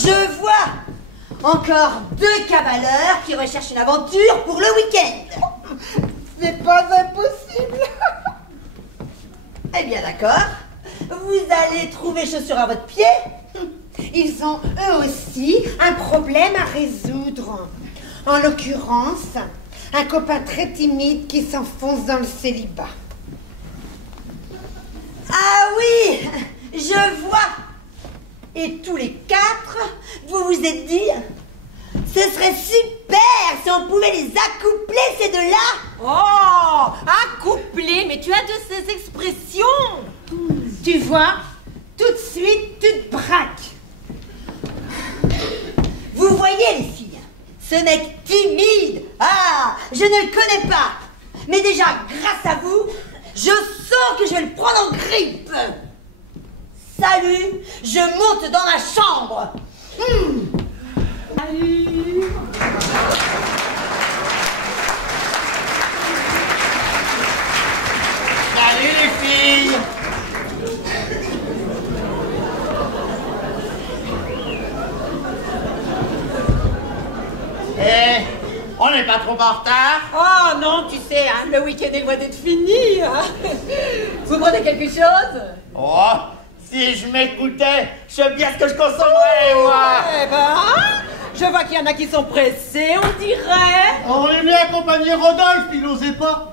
Je vois encore 2 cavaleurs qui recherchent une aventure pour le week-end. C'est pas impossible. Eh bien d'accord. Vous allez trouver chaussures à votre pied. Ils ont eux aussi un problème à résoudre. En l'occurrence, un copain très timide qui s'enfonce dans le célibat. Ah oui, je vois. Et tous les 4, vous vous êtes dit, ce serait super si on pouvait les accoupler ces 2-là. Oh, accoupler, mais tu as de ces expressions. Tu vois, tout de suite, tu te braques. Vous voyez les filles, ce mec timide, je ne le connais pas. Mais déjà, grâce à vous, je sens que je vais le prendre en grippe. Salut, je monte dans ma chambre. Salut. Salut les filles. On n'est pas trop en retard? Oh non, tu sais, hein, le week-end est loin d'être fini. Hein. Vous prenez quelque chose? Oh, si je m'écoutais, je sais bien ce que je consommerais, moi. Eh ben, je vois qu'il y en a qui sont pressés, on dirait. On est venu accompagner Rodolphe, il n'osait pas.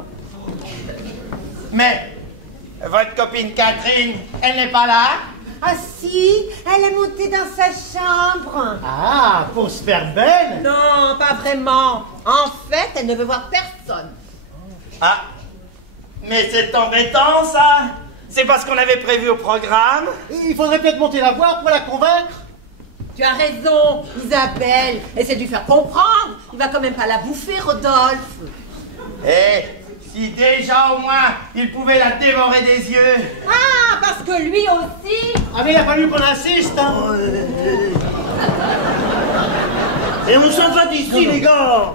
Mais, votre copine Catherine, elle n'est pas là? Ah si, elle est montée dans sa chambre. Ah, pour se faire belle. Non, pas vraiment. En fait, elle ne veut voir personne. Ah, mais c'est embêtant, ça. C'est pas ce qu'on avait prévu au programme. Il faudrait peut-être monter la voir pour la convaincre. Tu as raison, Isabelle. Essaie de lui faire comprendre. Il va quand même pas la bouffer, Rodolphe. Eh, si déjà au moins il pouvait la dévorer des yeux. Ah, parce que lui aussi. Ah mais il a fallu qu'on insiste, hein. Et on s'en va d'ici, les gars.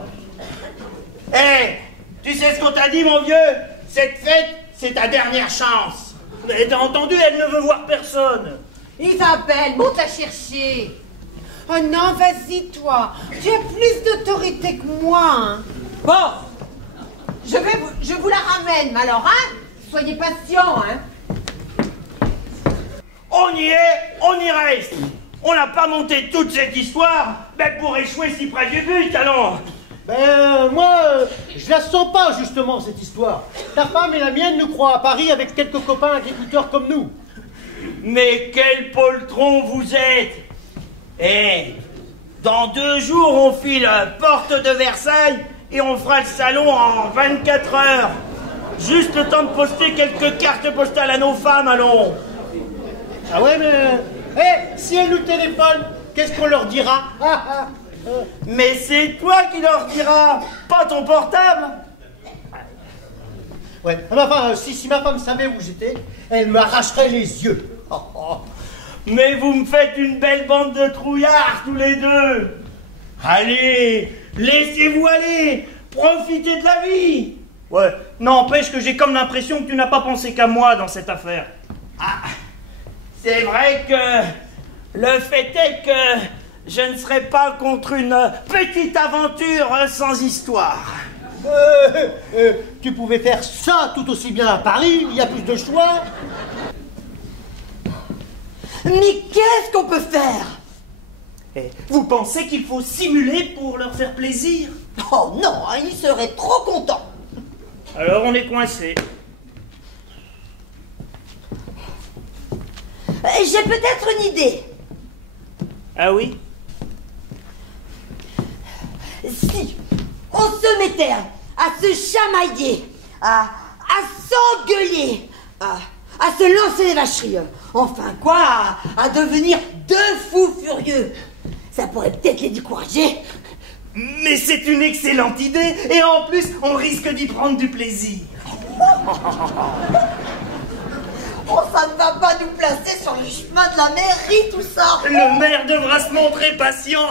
Eh, tu sais ce qu'on t'a dit, mon vieux? Cette fête, c'est ta dernière chance. Et t'as entendu, elle ne veut voir personne. Isabelle, monte la chercher. Oh non, vas-y toi. Tu as plus d'autorité que moi. Hein. Bon, je vous la ramène, mais alors, hein, soyez patient, hein. On y est, on y reste. On n'a pas monté toute cette histoire, mais pour échouer si près du but, allons. Moi, je la sens pas, justement, cette histoire. Ta femme et la mienne nous croient à Paris avec quelques copains agriculteurs comme nous. Mais quel poltron vous êtes. Eh, dans 2 jours, on file porte de Versailles et on fera le salon en 24 heures. Juste le temps de poster quelques cartes postales à nos femmes, allons. Ah ouais, mais... si elles nous téléphonent, qu'est-ce qu'on leur dira? Mais c'est toi qui leur diras, pas ton portable. Ouais, mais enfin, si ma femme savait où j'étais, elle m'arracherait les yeux. Mais vous me faites une belle bande de trouillards tous les deux. Allez, laissez-vous aller, profitez de la vie. Ouais, n'empêche que j'ai comme l'impression que tu n'as pas pensé qu'à moi dans cette affaire. Ah, c'est vrai que le fait est que je ne serais pas contre une petite aventure sans histoire. Tu pouvais faire ça tout aussi bien à Paris, il y a plus de choix. Mais qu'est-ce qu'on peut faire? Et vous pensez qu'il faut simuler pour leur faire plaisir? Oh non, ils seraient trop contents. Alors on est coincé. J'ai peut-être une idée. Ah oui? Si on se mettait à se chamailler, à s'engueuler, à se lancer des vacheries, enfin quoi, à devenir 2 fous furieux, ça pourrait peut-être les décourager. Mais c'est une excellente idée, et en plus, on risque d'y prendre du plaisir. Oh, ça ne va pas nous placer sur le chemin de la mairie, tout ça. Le maire devra se montrer patient.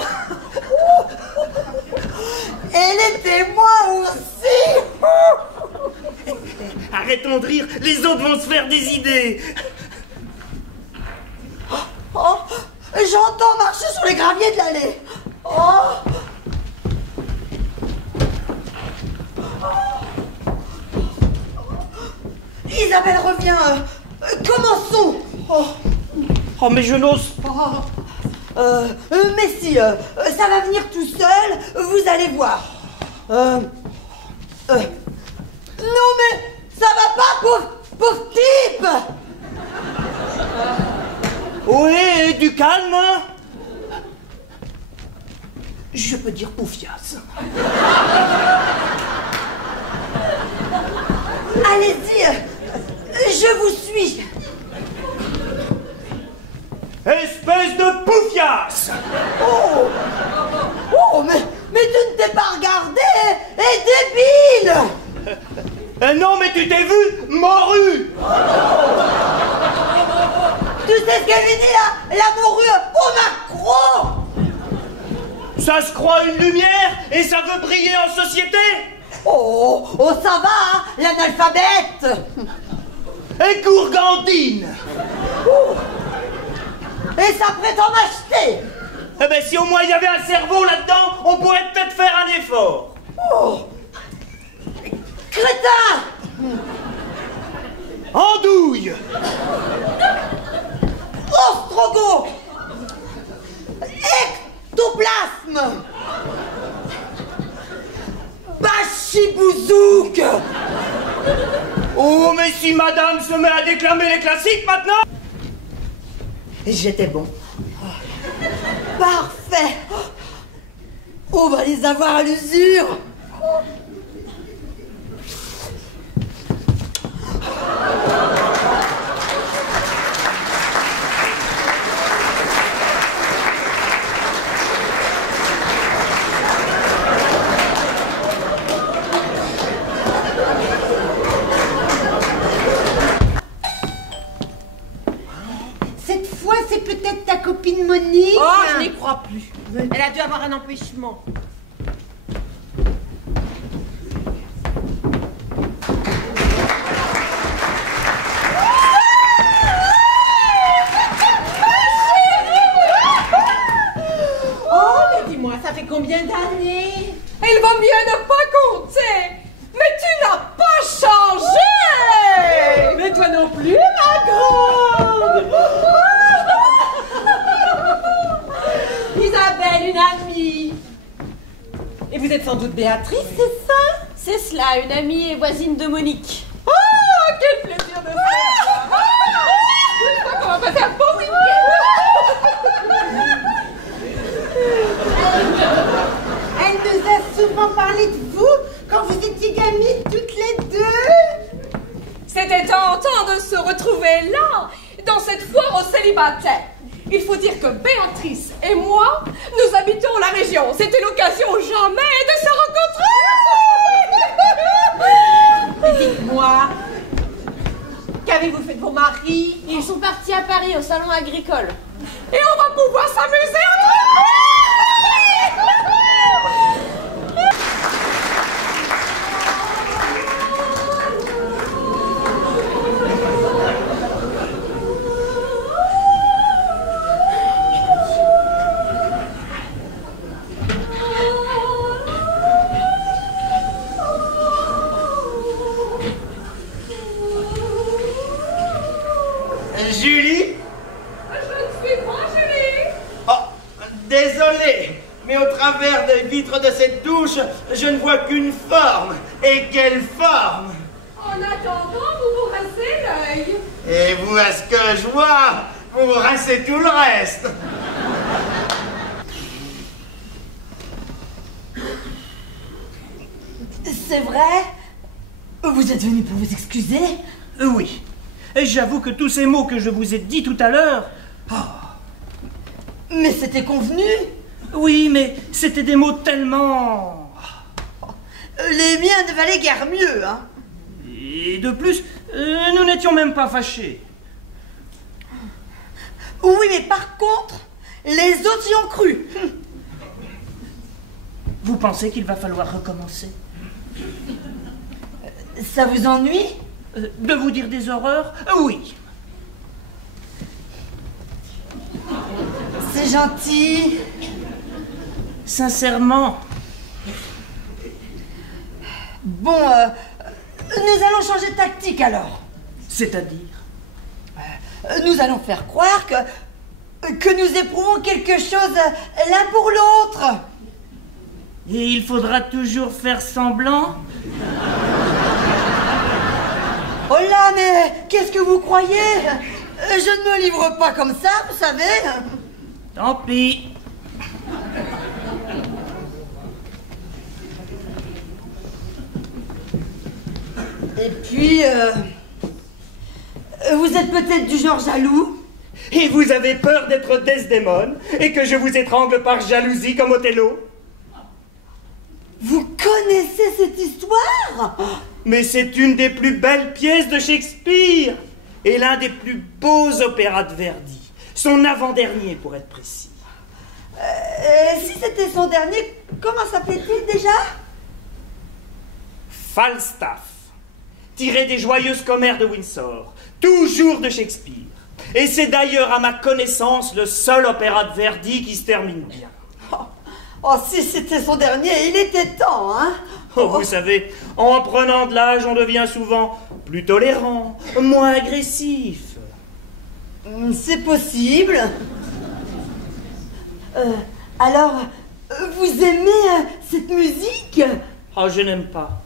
Et les témoins aussi. Arrêtons de rire, les autres vont se faire des idées. Oh, J'entends marcher sur les graviers de l'allée. Oh. Isabelle revient. Commençons. Oh, mais je n'ose pas. Mais si, ça va venir tout seul, vous allez voir. Non mais, ça va pas, pauvre type. Oui, du calme. Je peux dire poufias. Allez-y, je vous suis. Espèce de poufias. Oh, mais tu ne t'es pas regardé, et débile. Non, mais tu t'es vu morue. Tu sais ce qu'elle lui dit là, la morue au macro. Ça se croit une lumière et ça veut briller en société. Oh, ça va, hein, l'analphabète. Et gourgandine. Et ça prétend m'acheter. Eh ben, si au moins il y avait un cerveau là-dedans, on pourrait peut-être faire un effort. Oh. Crétin. Andouille. Ostrogo. Ectoplasme. Bachibouzouk. Oh, mais si madame se met à déclamer les classiques maintenant. J'étais bon. Parfait. On va les avoir à l'usure. Cette fois, c'est peut-être ta copine Monique. Oh, je n'y crois plus. Elle a dû avoir un empêchement. Oh, mais dis-moi, ça fait combien d'années? Il vaut mieux ne pas compter. Mais tu n'as pas changé. Mais toi non plus, ma grande. Isabelle, une amie. Et vous êtes sans doute Béatrice, c'est ça? C'est cela, une amie et voisine de Monique. Oh, quel plaisir de savoir. J'espère qu'on va passer un beau week-end. Elle nous a souvent parlé de vous quand vous étiez gamines toutes les deux. C'était tentant de se retrouver là, dans cette foire aux célibataires. Il faut dire que Béatrice et moi, nous habitons la région. C'était l'occasion jamais de se rencontrer. Dites-moi, qu'avez-vous fait de vos maris? Ils sont partis à Paris au salon agricole. Et on va pouvoir s'amuser entre nous. Julie? Je ne suis pas Julie. Oh, désolé, mais au travers des vitres de cette douche, je ne vois qu'une forme. Et quelle forme! En attendant, vous vous rincez l'œil. Et vous, à ce que je vois, vous rincez tout le reste. C'est vrai? Vous êtes venu pour vous excuser? Oui. Et j'avoue que tous ces mots que je vous ai dit tout à l'heure... Mais c'était convenu. Oui, mais c'était des mots tellement... Les miens ne valaient guère mieux, hein. Et de plus, nous n'étions même pas fâchés. Oui, mais par contre, les autres y ont cru. Vous pensez qu'il va falloir recommencer? Ça vous ennuie? De vous dire des horreurs? Oui. C'est gentil. Sincèrement. Bon, nous allons changer de tactique alors. C'est-à-dire? Nous allons faire croire que nous éprouvons quelque chose l'un pour l'autre. Et il faudra toujours faire semblant? Oh là, mais qu'est-ce que vous croyez? Je ne me livre pas comme ça, vous savez. Tant pis. Et puis, vous êtes peut-être du genre jaloux? Et vous avez peur d'être Desdémone et que je vous étrangle par jalousie comme Othello? Vous connaissez cette histoire? Mais c'est une des plus belles pièces de Shakespeare et l'un des plus beaux opéras de Verdi. Son avant-dernier, pour être précis. Si c'était son dernier, comment s'appelait-il déjà? Falstaff, tiré des joyeuses commères de Windsor, toujours de Shakespeare. Et c'est d'ailleurs, à ma connaissance, le seul opéra de Verdi qui se termine bien. Oh, si c'était son dernier, il était temps, hein? Oh, vous savez, en prenant de l'âge, on devient souvent plus tolérant, moins agressif. C'est possible. Alors, vous aimez cette musique? Oh, je n'aime pas.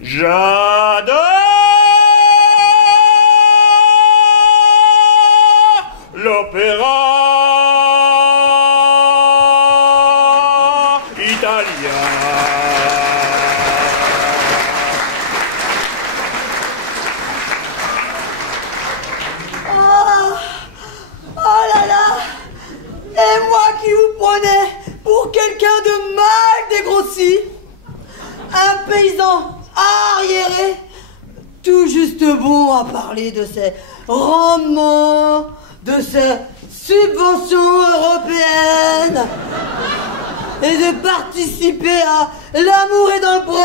J'adore l'opéra italien. Oh là là! Et moi qui vous prenais pour quelqu'un de mal dégrossi, un paysan arriéré, tout juste bon à parler de ses rendements, de ses subventions européennes et de participer à L'amour est dans le pré.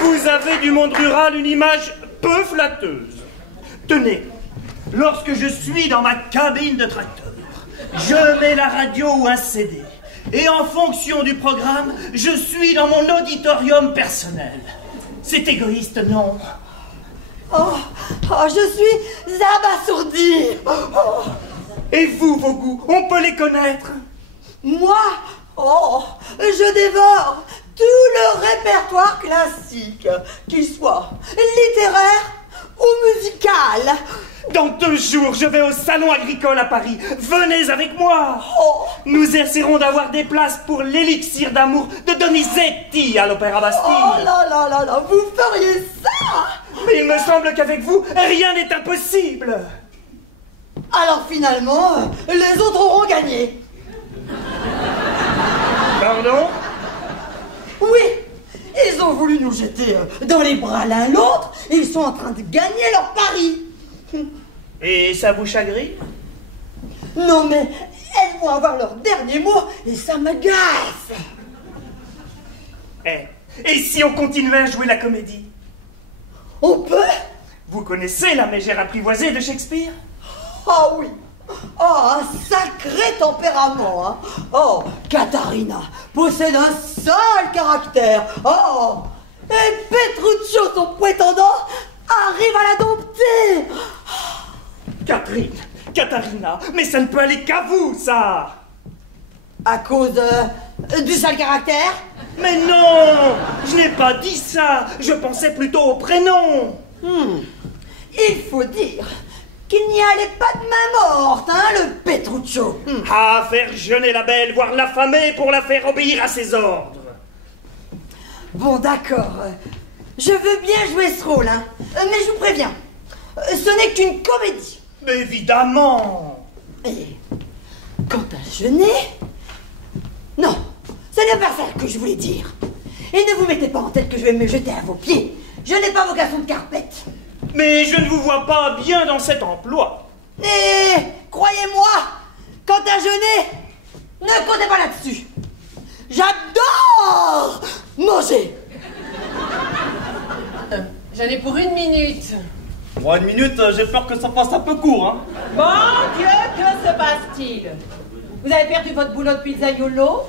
Vous avez du monde rural une image peu flatteuse. Tenez, lorsque je suis dans ma cabine de tracteur, je mets la radio ou un CD. Et en fonction du programme, je suis dans mon auditorium personnel. C'est égoïste, non? Oh, je suis abasourdi. Oh. Et vous, vos goûts, on peut les connaître? Moi, je dévore tout le répertoire classique, qu'il soit littéraire ou musical. Dans 2 jours, je vais au salon agricole à Paris. Venez avec moi. Oh. Nous essaierons d'avoir des places pour l'élixir d'amour de Donizetti à l'Opéra Bastille. Oh là là là là, vous feriez ça? Mais il me semble qu'avec vous, rien n'est impossible. Alors finalement, les autres auront gagné. Pardon? Oui, ils ont voulu nous jeter dans les bras l'un l'autre et ils sont en train de gagner leur pari. Et ça vous chagrine? Non mais, elles vont avoir leur dernier mot et ça m'agace. Et si on continuait à jouer la comédie? On peut? Vous connaissez la mégère apprivoisée de Shakespeare? Oh oui. Oh, un sacré tempérament, hein. Oh, Katharina possède un seul caractère. Oh, et Petruccio, son prétendant, arrive à la dompter. Katharina, mais ça ne peut aller qu'à vous, ça. À cause du sale caractère? Mais non, je n'ai pas dit ça. Je pensais plutôt au prénom. Il faut dire qu'il n'y allait pas de main morte, hein, le Petruccio. Ah, faire jeûner la belle, voire l'affamer pour la faire obéir à ses ordres. Bon, d'accord. Je veux bien jouer ce rôle, hein. Mais je vous préviens, ce n'est qu'une comédie. Mais évidemment. Et quant à jeûner... Non, ce n'est pas ça que je voulais dire. Et ne vous mettez pas en tête que je vais me jeter à vos pieds. Je n'ai pas vocation de carpette. Mais je ne vous vois pas bien dans cet emploi. Et croyez-moi, quant à jeûner, ne comptez pas là-dessus. J'adore manger. J'en ai pour 1 minute. Bon, 1 minute, j'ai peur que ça passe un peu court, hein. Mon Dieu, que se passe-t-il? Vous avez perdu votre boulot de pizzaiolo?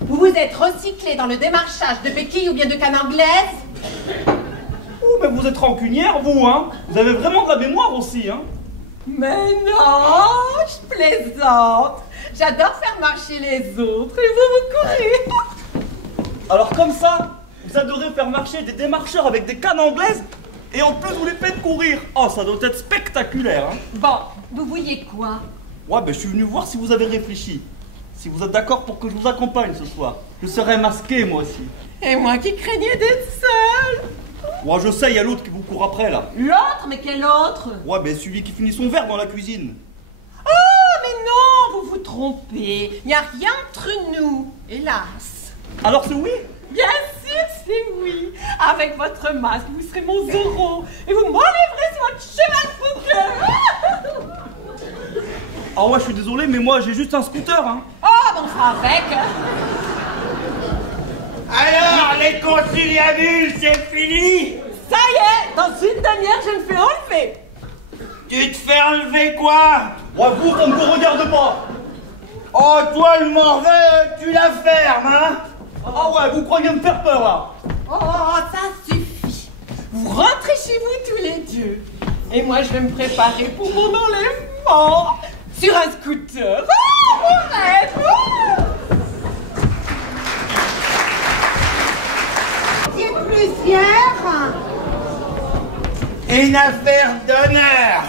Vous vous êtes recyclé dans le démarchage de béquilles ou bien de canne anglaise? Oh, mais vous êtes rancunière, vous, hein. Vous avez vraiment de la mémoire aussi, hein. Mais non, je plaisante. J'adore faire marcher les autres et vous courez. Alors comme ça, vous adorez faire marcher des démarcheurs avec des cannes anglaises et en plus vous les faites courir. Oh, ça doit être spectaculaire, hein. Bon, vous vouliez quoi? Ouais, ben je suis venu voir si vous avez réfléchi. Si vous êtes d'accord pour que je vous accompagne ce soir. Je serai masqué, moi aussi. Et moi qui craignais d'être seule. Ouais, je sais, il y a l'autre qui vous court après, là. L'autre? Mais quel autre? Ouais, ben celui qui finit son verre dans la cuisine. Oh, mais non, vous vous trompez. Il n'y a rien entre nous, hélas. Alors c'est oui? Bien sûr, c'est oui. Avec votre masque, vous serez mon Zorro. Et vous m'enlèverez sur votre cheval fougueux. Ah ouais, je suis désolé, mais moi j'ai juste un scooter, hein. Oh, bon, ça avec. Alors, les conciliabules, c'est fini? Ça y est, dans une demi-heure, je me fais enlever. Tu te fais enlever quoi? Ouais, vous, ça ne vous regarde pas. Oh, toi, le morveux, tu la fermes, hein? Ah ouais, vous croyez me faire peur, là? Oh, ça suffit. Vous rentrez chez vous tous les deux. Et moi, je vais me préparer pour mon enlèvement. Sur un scooter. Oh, mon rêve. Oh. Plusieurs. Une affaire d'honneur.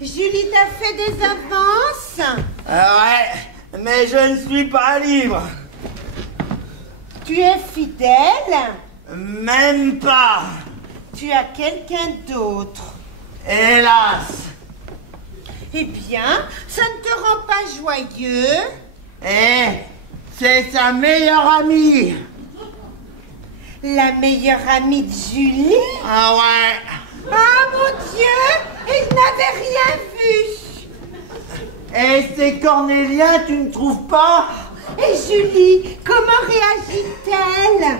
Julie t'a fait des avances. Ouais, mais je ne suis pas libre. Tu es fidèle. Même pas. Tu as quelqu'un d'autre. Hélas. Eh bien, ça ne te rend pas joyeux. C'est sa meilleure amie. La meilleure amie de Julie? Ah ouais. Ah mon Dieu, il n'avait rien vu. Et c'est Cornélia, tu ne trouves pas? Et Julie, comment réagit-elle?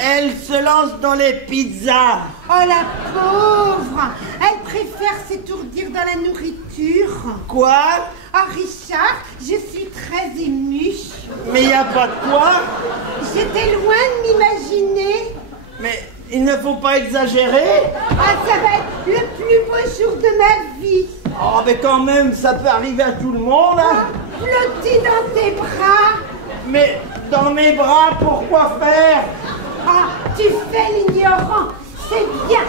Elle se lance dans les pizzas. Oh la pauvre. Elle préfère s'étourdir dans la nourriture. Quoi? Oh Richard, je suis très émue. Mais y a pas de quoi? J'étais loin de m'imaginer. Mais il ne faut pas exagérer. Ah, ça va être le plus beau jour de ma vie. Oh, mais quand même, ça peut arriver à tout le monde, hein. Flotti dans tes bras. Mais dans mes bras, pourquoi faire? Ah, tu fais l'ignorant. C'est bien,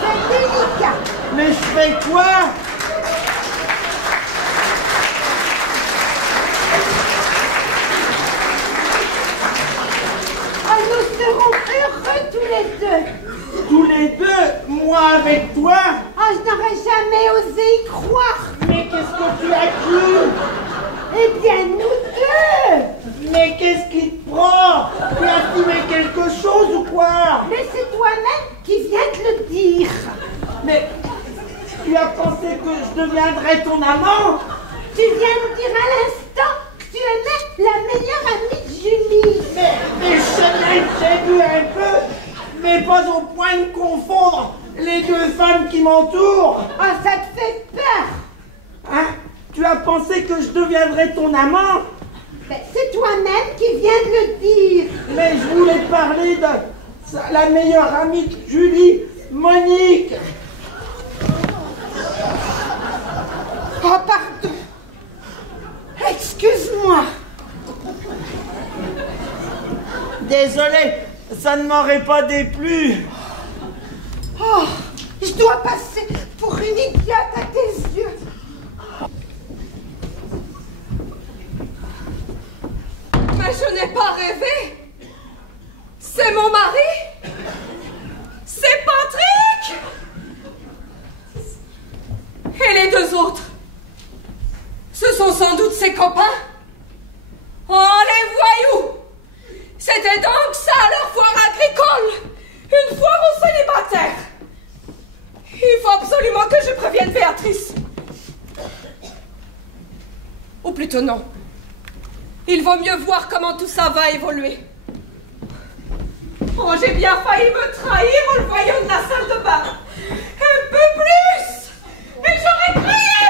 c'est délicat. Mais je fais quoi? Ah, nous serons heureux tous les deux. Tous les deux? Moi avec toi? Ah, je n'aurais jamais osé y croire. Mais qu'est-ce que tu as cru? Eh bien, nous deux. Mais qu'est-ce qui te prend? Tu as fumé quelque chose ou quoi? Mais c'est toi-même qui viens de le dire. Mais tu as pensé que je deviendrais ton amant? Tu viens de dire à l'instant que tu aimais la meilleure amie de Julie. Mais j'ai bu un peu, mais pas au point de confondre les deux femmes qui m'entourent. Ah, ça te fait peur. Hein? Tu as pensé que je deviendrais ton amant? Mais c'est toi-même qui viens de le dire. Mais je voulais te parler de la meilleure amie de Julie, Monique. Oh, pardon. Excuse-moi. Désolé, ça ne m'aurait pas déplu. Oh, je dois passer pour une idiote à tes yeux. Mais je n'ai pas rêvé. C'est mon mari. C'est Patrick. Et les deux autres, ce sont sans doute ses copains. Oh, les voyous. C'était donc ça leur foire agricole. Une foire aux célibataires. Il faut absolument que je prévienne Béatrice. Ou plutôt non. Il vaut mieux voir comment tout ça va évoluer. Oh, j'ai bien failli me trahir en le voyant de la salle de bain. Un peu plus et j'aurais crié.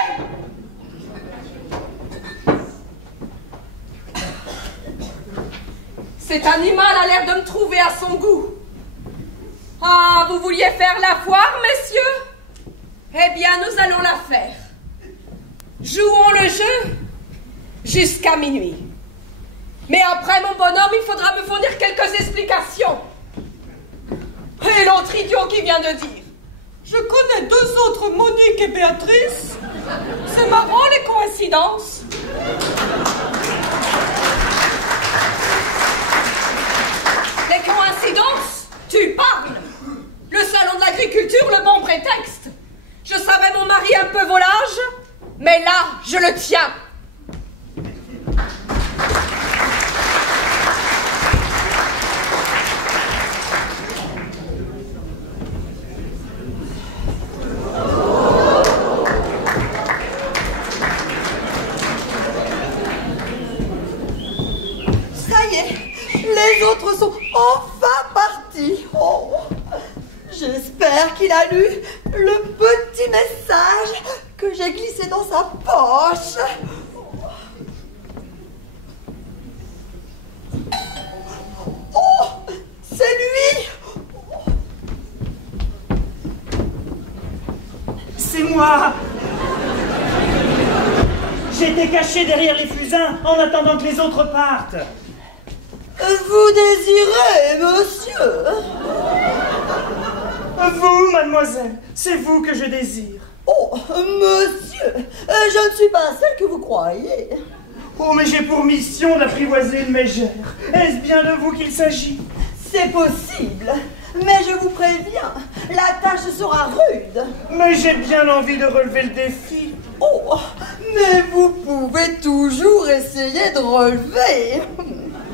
Cet animal a l'air de me trouver à son goût. Ah, vous vouliez faire la foire, messieurs? Eh bien, nous allons la faire. Jouons le jeu jusqu'à minuit. Mais après, mon bonhomme, il faudra me fournir quelques explications. Et l'autre idiot qui vient de dire: je connais deux autres, Monique et Béatrice. C'est marrant, les coïncidences. Les coïncidences? Tu parles. Le salon de l'agriculture, le bon prétexte. Je savais mon mari un peu volage, mais là, je le tiens. Ça y est, les autres sont enfin partis. Oh, j'espère qu'il a lu le petit message que j'ai glissé dans sa poche. Oh, c'est lui. C'est moi. J'étais caché derrière les fusains en attendant que les autres partent. Vous désirez, monsieur? Vous, mademoiselle, c'est vous que je désire. Oh, monsieur, je ne suis pas celle que vous croyez. Oh, mais j'ai pour mission d'apprivoiser une mégère. Est-ce bien de vous qu'il s'agit? C'est possible, mais je vous préviens, la tâche sera rude. Mais j'ai bien envie de relever le défi. Oh, mais vous pouvez toujours essayer de relever.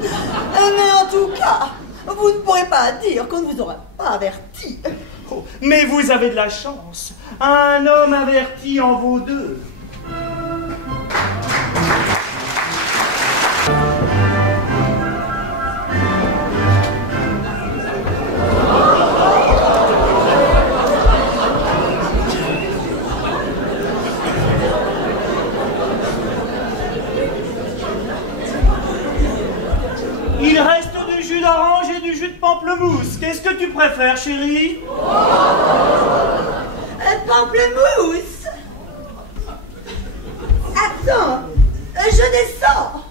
Mais en tout cas, vous ne pourrez pas dire qu'on ne vous aura pas averti. Oh, mais vous avez de la chance. Un homme averti en vaut deux. Il reste du jus d'orange et du jus de pamplemousse. Qu'est-ce que tu préfères, chérie? Pamplemousse. Attends, je descends.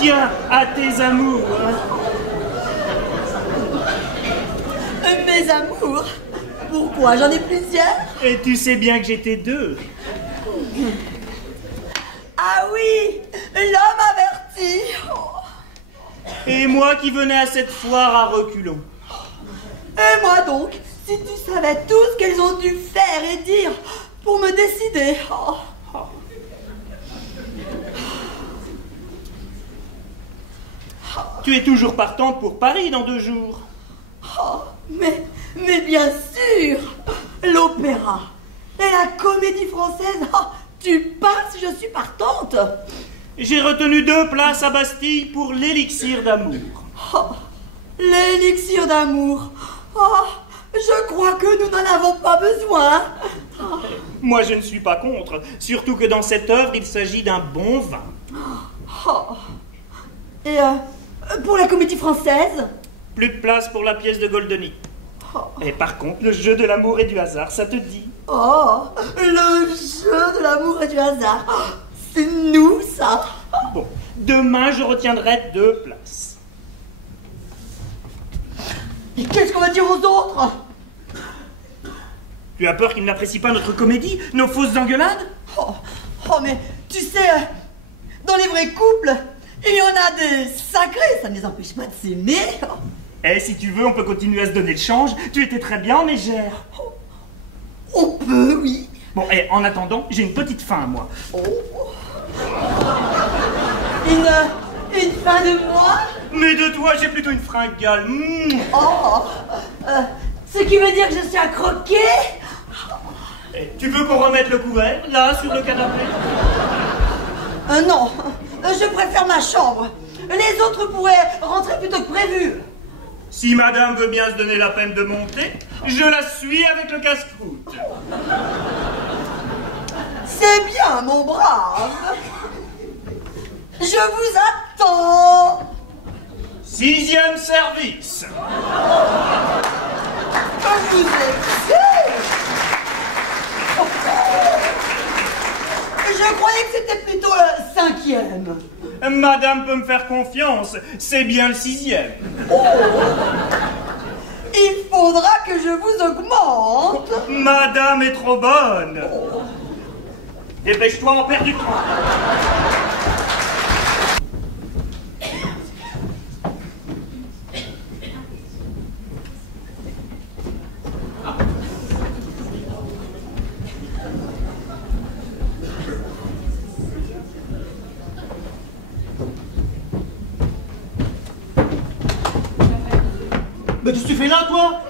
Tiens, à tes amours. Mes amours? Pourquoi? J'en ai plusieurs. Et tu sais bien que j'étais deux. Ah oui, l'homme averti. Et moi qui venais à cette foire à reculons. Et moi donc, si tu savais tout ce qu'elles ont dû faire et dire pour me décider. Oh. Tu es toujours partante pour Paris dans 2 jours. Oh, mais bien sûr, l'opéra et la comédie française. Oh, tu parles si je suis partante. J'ai retenu 2 places à Bastille pour l'élixir d'amour. Oh, l'élixir d'amour. Oh, je crois que nous n'en avons pas besoin. Oh. Moi, je ne suis pas contre, surtout que dans cette œuvre, il s'agit d'un bon vin. Oh. Et pour la comédie française? Plus de place pour la pièce de Goldoni. Oh. Et par contre, le jeu de l'amour et du hasard, ça te dit? Oh, le jeu de l'amour et du hasard. C'est nous, ça. Bon, demain, je retiendrai 2 places. Et qu'est-ce qu'on va dire aux autres? Tu as peur qu'ils n'apprécient pas notre comédie, nos fausses engueulades? Oh, mais tu sais, dans les vrais couples, il y en a des sacrés, ça ne les empêche pas de s'aimer. Eh, si tu veux, on peut continuer à se donner le change. Tu étais très bien en mégère. On peut, oui. Bon, en attendant, j'ai une petite faim, moi. Oh. Une fin de mois? Mais de toi, j'ai plutôt une fringale. Ce qui veut dire que je suis à croquer? Et tu veux qu'on remette le couvert, là, sur le canapé? Non, je préfère ma chambre. Les autres pourraient rentrer plus tôt que prévu. Si madame veut bien se donner la peine de monter, je la suis avec le casse-croûte. C'est bien, mon brave. Je vous attends. 6e service. Vous êtes... Je croyais que c'était plutôt le 5e. Madame peut me faire confiance, c'est bien le 6e. Il faudra que je vous augmente. Madame est trop bonne. Dépêche-toi, on perd du temps. Mais qu'est-ce que tu fais là, toi?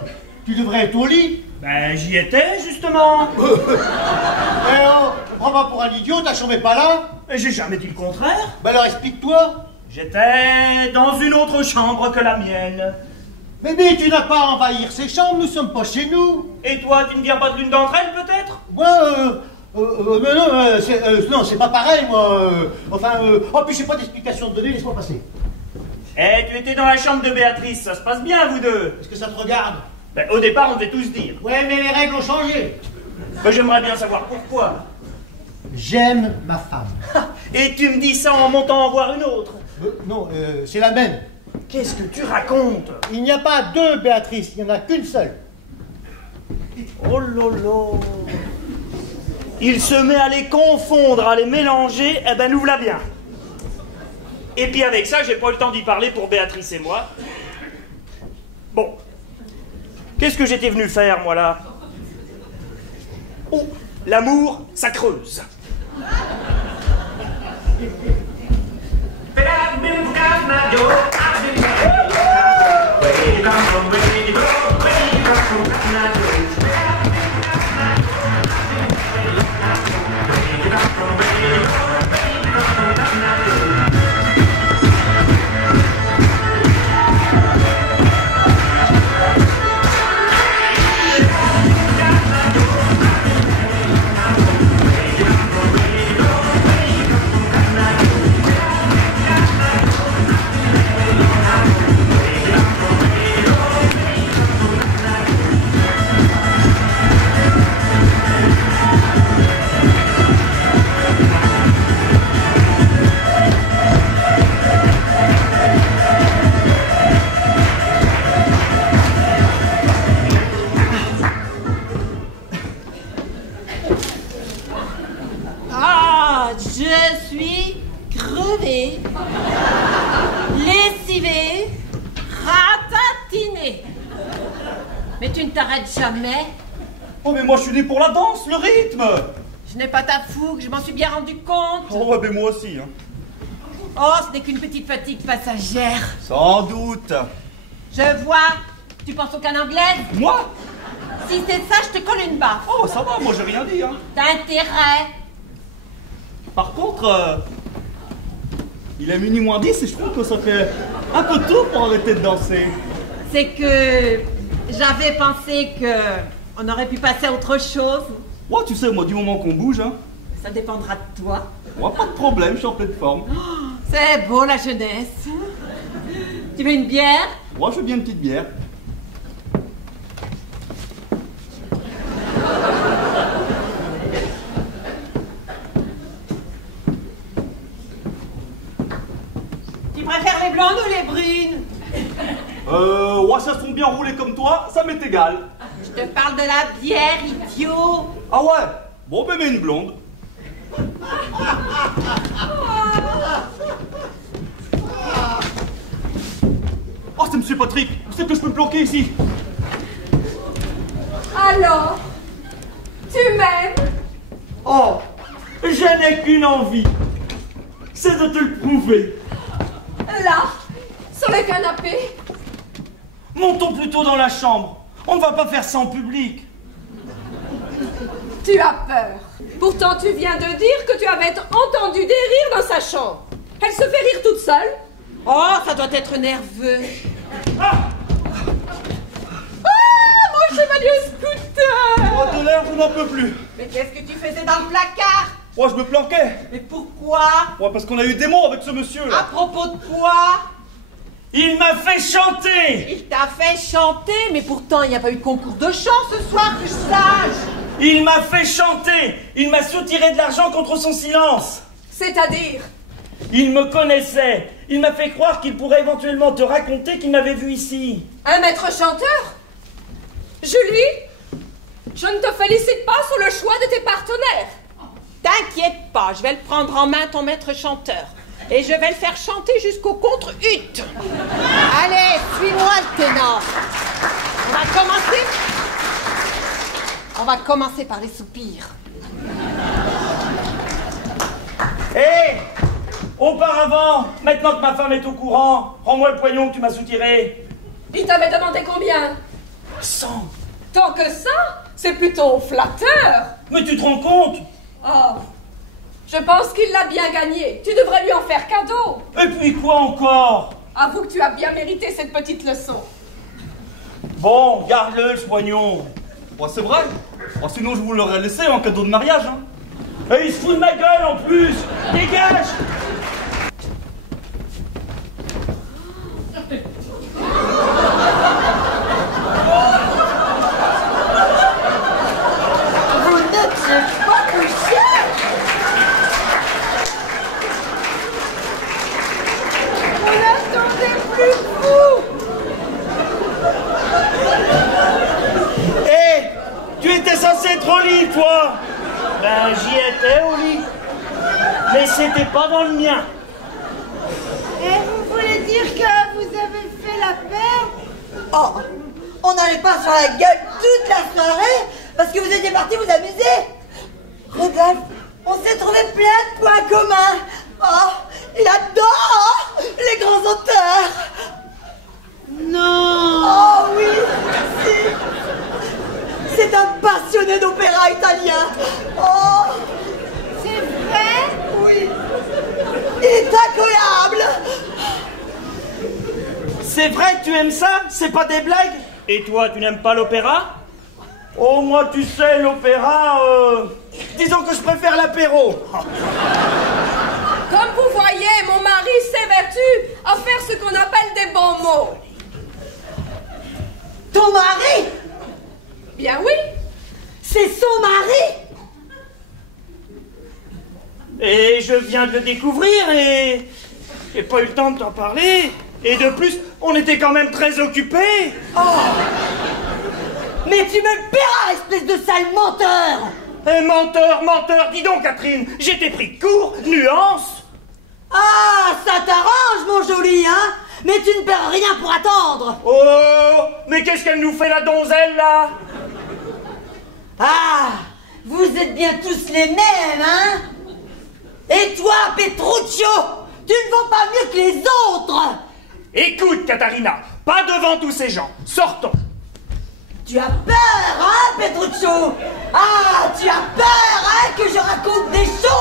Tu devrais être au lit. Ben, j'y étais, justement. Eh oh, prends pas pour un idiot, ta chambre est pas là. J'ai jamais dit le contraire. Ben alors explique-toi. J'étais dans une autre chambre que la mienne. Mais tu n'as pas à envahir ces chambres, nous sommes pas chez nous. Et toi, tu ne viens pas de l'une d'entre elles, peut-être? Moi, non, c'est pas pareil, moi. Oh, puis j'ai pas d'explication de donner, laisse-moi passer. Eh, tu étais dans la chambre de Béatrice, ça se passe bien, vous deux. Est-ce que ça te regarde? Ben, au départ, on devait tous dire. Ouais, mais les règles ont changé. Ben, j'aimerais bien savoir pourquoi. J'aime ma femme. Et tu me dis ça en montant en voir une autre? Non, c'est la même. Qu'est-ce que tu racontes? Il n'y a pas deux Béatrice, il n'y en a qu'une seule. Oh lolo. Il se met à les confondre, à les mélanger, eh ben nous voilà bien. Et puis avec ça, j'ai pas eu le temps d'y parler pour Béatrice et moi. Bon. Qu'est-ce que j'étais venu faire, moi, là? Oh, l'amour, ça creuse. Je suis crevée, lessivée, ratatinée. Mais tu ne t'arrêtes jamais. Oh, mais moi je suis né pour la danse, le rythme. Je n'ai pas ta fougue, je m'en suis bien rendu compte. Oh, ouais, mais moi aussi, hein. Oh, ce n'est qu'une petite fatigue passagère. Sans doute. Je vois. Tu penses au canne anglaise? Moi? Si c'est ça, je te colle une baffe. Oh, ça va, moi j'ai rien dit, hein. T'as intérêt. Par contre, il est minuit moins 10 et je trouve que ça fait un peu tôt pour arrêter de danser. C'est que j'avais pensé que on aurait pu passer à autre chose. Ouais, tu sais, moi, du moment qu'on bouge, hein. Ça dépendra de toi. Ouais, pas de problème, je suis en pleine forme. C'est beau la jeunesse. Tu veux une bière? Ouais, je veux bien une petite bière. Tu préfères les blondes ou les brunes? Ouais, ça sont bien roulées comme toi, ça m'est égal. Je te parle de la bière, idiot. Ah ouais? Bon, ben, mais une blonde. Oh, c'est monsieur Patrick, c'est que je peux me planquer ici. Alors, tu m'aimes? Oh, je n'ai qu'une envie. c'est de te le prouver. Là, sur le canapé. Montons plutôt dans la chambre. On ne va pas faire ça en public. Tu as peur. Pourtant, tu viens de dire que tu avais entendu des rires dans sa chambre. Elle se fait rire toute seule. Oh, ça doit être nerveux. Ah, Mon chevalier scooter. oh, de l'air, je n'en peux plus. Mais qu'est-ce que tu faisais dans le placard? Moi, je me planquais. Mais pourquoi? Ouais, parce qu'on a eu des mots avec ce monsieur À là. propos de quoi? Il m'a fait chanter. Il t'a fait chanter, mais pourtant il n'y a pas eu de concours de chant ce soir, que je sache. Il m'a fait chanter. Il m'a soutiré de l'argent contre son silence. C'est-à-dire? Il me connaissait. Il m'a fait croire qu'il pourrait éventuellement te raconter qu'il m'avait vu ici. Un maître chanteur? Julie, je ne te félicite pas sur le choix de tes partenaires. T'inquiète pas, je vais le prendre en main, ton maître chanteur. Et je vais le faire chanter jusqu'au contre-hutte. Allez, suis-moi le ténor. On va commencer par les soupirs. Hé, auparavant, maintenant que ma femme est au courant, rends-moi le poignon que tu m'as soutiré. Il t'avait demandé combien? 100. Tant que ça, c'est plutôt flatteur. Mais tu te rends compte? Oh, je pense qu'il l'a bien gagné. Tu devrais lui en faire cadeau. Et puis quoi encore? Avoue que tu as bien mérité cette petite leçon. Bon, garde-le, ce poignon. Bon, c'est vrai. Bon, sinon, je vous l'aurais laissé en cadeau de mariage. Hein. Et il se fout de ma gueule en plus. Dégage! Vous n'étiez pas couché. On n'attendait plus de vous. Hé, tu étais censé être au lit, toi. Ben, j'y étais au lit. Mais c'était pas dans le mien. Et vous voulez dire que vous avez fait la paix? Oh, on n'allait pas sur la gueule toute la soirée parce que vous étiez partis vous amuser. Rodolphe, on s'est trouvé plein de points communs. Oh, il adore les grands auteurs. Non. Oh oui, si. C'est un passionné d'opéra italien. Oh, C'est vrai? oui. Il est incroyable. C'est vrai que tu aimes ça? C'est pas des blagues? Et toi, tu n'aimes pas l'opéra? Oh, moi, tu sais, l'opéra, disons que je préfère l'apéro. Comme vous voyez, mon mari s'évertue à faire ce qu'on appelle des bons mots. Ton mari? Bien oui. C'est son mari? Et je viens de le découvrir et j'ai pas eu le temps de t'en parler. Et de plus, on était quand même très occupés. Oh. Mais tu me le paieras, espèce de sale menteur. Eh, menteur, menteur, dis donc, Catherine, j'étais pris de court, nuance. Ah, ça t'arrange, mon joli, hein? Mais tu ne perds rien pour attendre. Oh, mais qu'est-ce qu'elle nous fait, la donzelle, là? Ah, vous êtes bien tous les mêmes, hein? Et toi, Petruccio, tu ne vaux pas mieux que les autres. Écoute, Katharina, pas devant tous ces gens, sortons. Tu as peur, hein, Petruccio? Ah, tu as peur, hein, que je raconte des choses